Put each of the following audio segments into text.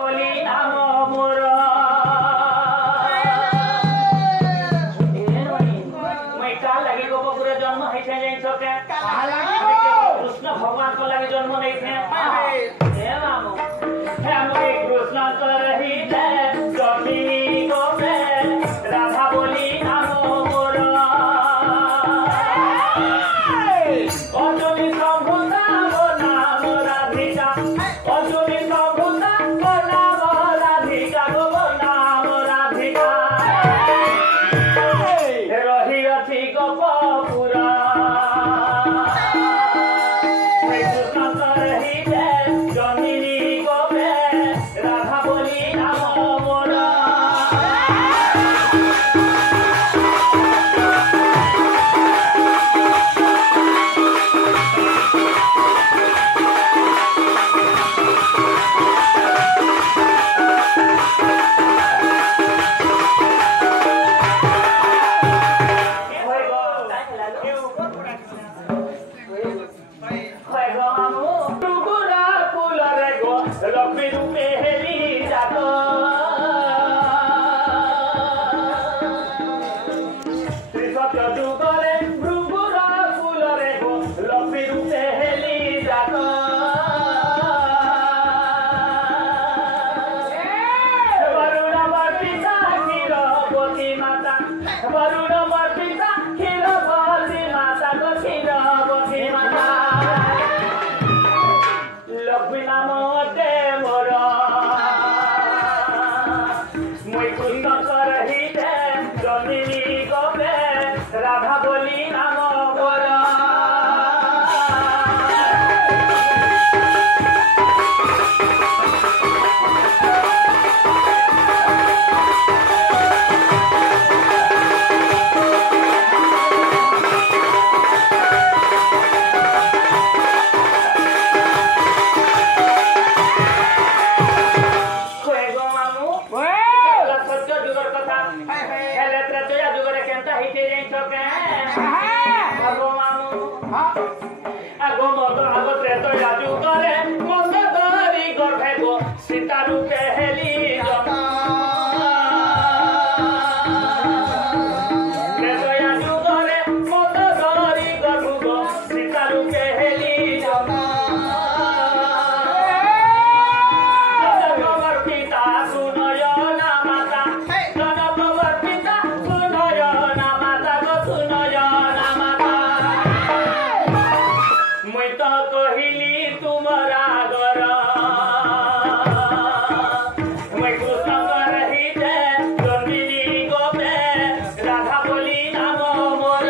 बोली नाम मोर मैं का लगी गोपपुर जन्म है छे जैन सके कृष्ण भगवान को लगे जन्म नहीं थे हे मामू हे हमके कृष्ण करही दे जमी को पे राधा बोली नाम मोर अर्जुनी संभुता वो नाम राधिका अर्जुनी संभुता वो नाम राधिका वो नाम राधिका रही अछि गोपपुरा राधा बोली नाम मोर सीता रूपे हेली सीता रूपे हेली पिता सुनय ना माता जनक पिता सुनय ना माता सुनय ना माता मुई तो कहिली तुमरा घर राधा बोली नाम मोर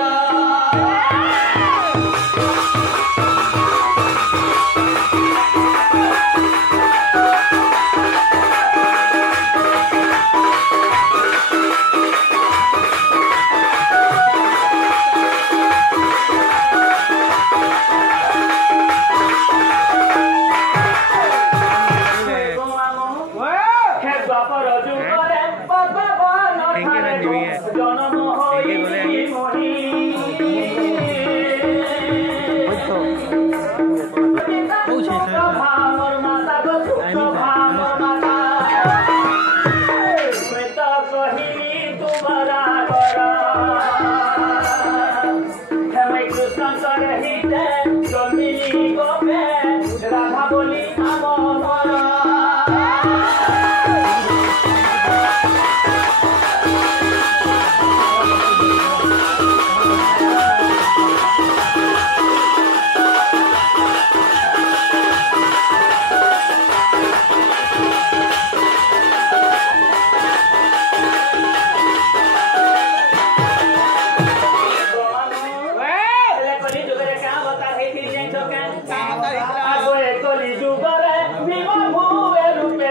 जुगरे भीम भूवे रूपे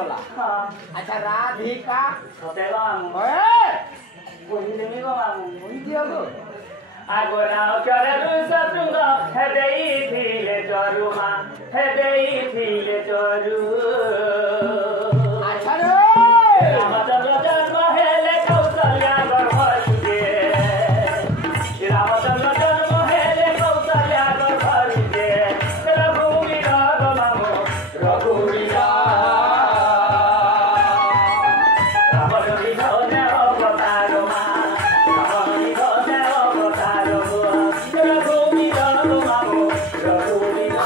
गला हां अच्छा राधिका सतेवा मामू ओए कोही लेनी गो मामू कोई दिया गो आगोरा करे रुसतुंग हेदेई थिले जरुमा हेदेई थिले जरु अच्छा रे रामचंद्र जन्म हेले कौशल्या गर्भरुजे रामचंद्र जन्म हेले कौशल्या गर्भरुजे रघुवीर गमामो रघुवीर रामचंद्र धने अवतारमा रामचंद्र धने अवतारमा रघुवीर गमामो रघुवीर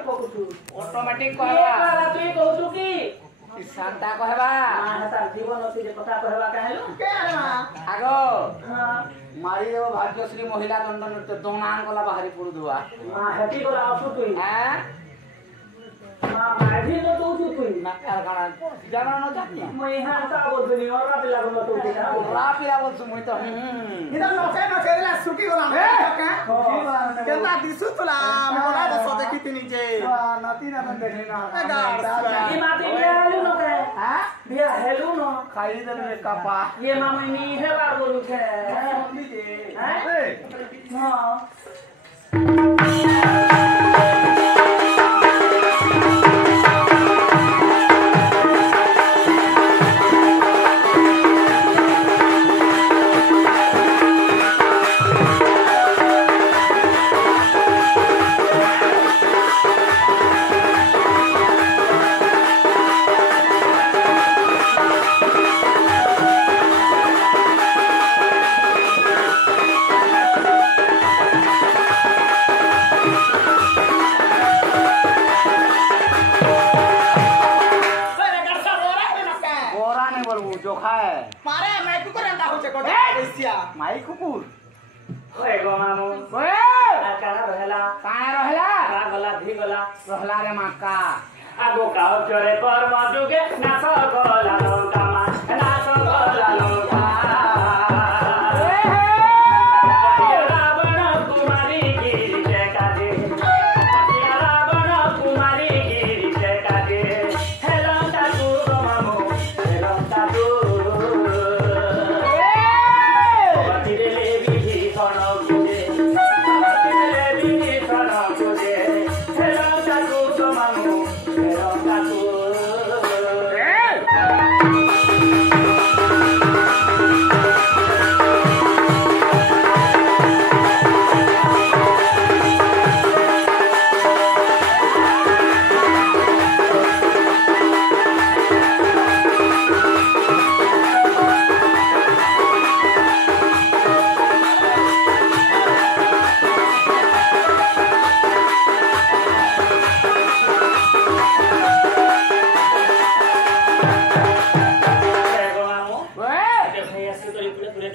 ऑटोमेटिक कहवा तू कहू की शांता कहवा जीवन अच्छी कथा कहवा कहलु आगो हां मारी देव भाग्यश्री महिला दंड नृत्य दोनान कला बाहरी पुरु दुआ हेती गला असु तुई हैं माझी न तू तुई ना कारखाना जाना न जाती मैं हां सा बोलनी और रात लागलो तू देखा रापिला बोल सुमुई तो इधर नसे नसेला सुकी गला केतना दिसु तुला मोला बस देखिति निजे नती ना बन देखि ना ये माटी हेलु न करे हां बिया हेलु न खाई दे रे कपा ये मामा नी हे बार बोलु छे हैं हां माई कुकुर ओए गो मामू ओए काना रहला गला धी गला रहला रे माका आगो काओ चरे कर्म जुगे नास गला लंका मा नास गला लंका रावण कुमारी गिरी के काजे रावण कुमारी गिरी के काजे हेलंता तू गो मामू हेलंता तू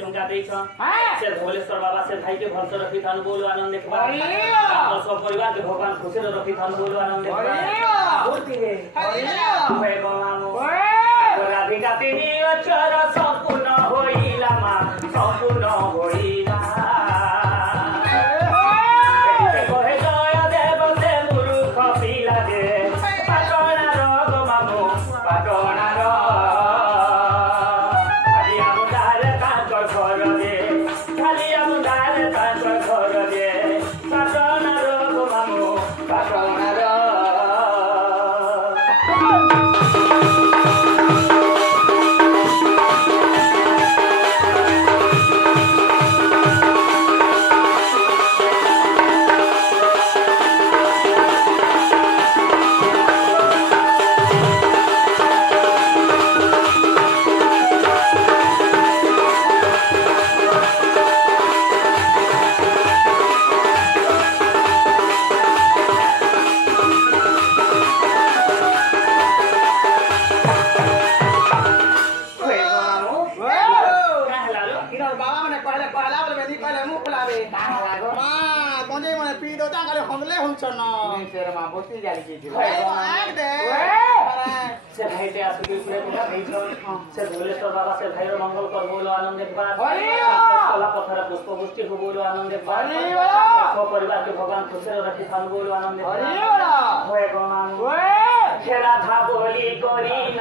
से धवलेश्वर बाबा से भाई के भरसर रखी थान बोलो आनंद देखबा सब परिवार के भगवान खुशी रखी थान बोलो आनंद देखबा बोलती है मैं बोलामो राधिका तिनी अक्षर संपूर्ण होइला मा संपूर्ण होइला कहे जय देव से मूर्ख पिला दे पाटणा रग मामो पाटणा କାହା ଲାଗो ମା ଗଞ୍ଜେଇ ମାନେ ପିଇ ଦଉ ତାଙ୍କର ହମଲେ ହଉଛନ ତେର ମା ବସି ଯାଉଛି से भाई ते आसु के पूरे पूरा भाई से भुवनेश्वर बाबा से भाई रो मंगल कर बोलो आनंद एक बार कला पत्थर पुष्प पुष्टि हो बोलो आनंद एक बार परिवार के भगवान खुश रखी थान बोलो आनंद एक बार होए गणान खेला था बोली कोरी